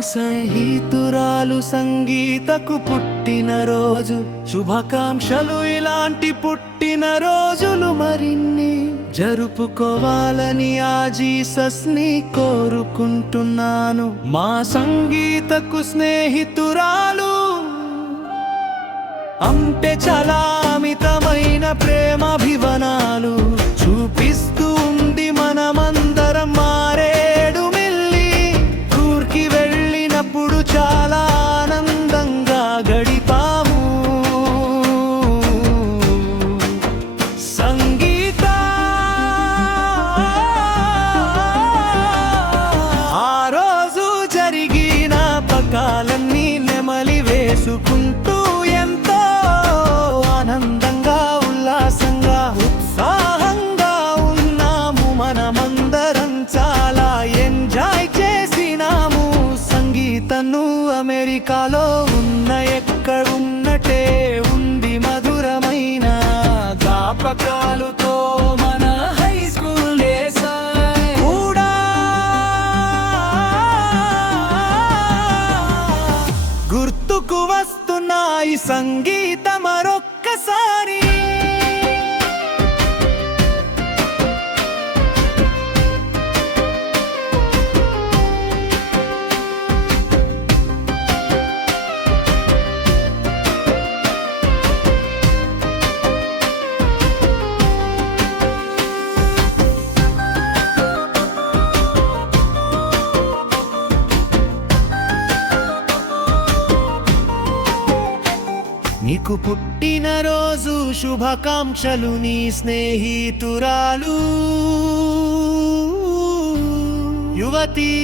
స్నేహితురాలు సంగీతకు పుట్టినరోజు శుభాకాంక్షలు. ఇలాంటి పుట్టినరోజులు మరిన్ని జరుపుకోవాలని ఆ జీసస్ ని కోరుకుంటున్నాను. మా సంగీతకు స్నేహితురాలు అంటే చాలా అమితమైన ప్రేమాభివనాలు చూపిస్తూ ఉంది. మనమందరం మారేడు మిల్లి టూర్కి వెళ్ళినప్పుడు చాలా ఆనందంగా గడిపాము. సంగీత ఆ రోజు జరిగిన పకాలన్నీ నెమలి వేసుకుంటూ ఎంతో ఆనందంగా ఉల్లాసంగా ఉత్సాహంగా ఉన్నాము. మనమందరం చాలా ఎంజాయ్ చేసినాము. సంగీతను అమెరికాలో ఉన్న ఎక్కడున్నట్టే ఉంది మధురమైన జ్ఞాపకాలతో మన హై స్కూల్ డేస్ కూడా గుర్తుకు వస్తున్నాయి. సంగీత మరొక్కసారి నీకు పుట్టినరోజు శుభాకాంక్షలు నీ స్నేహితురాలు యువతి.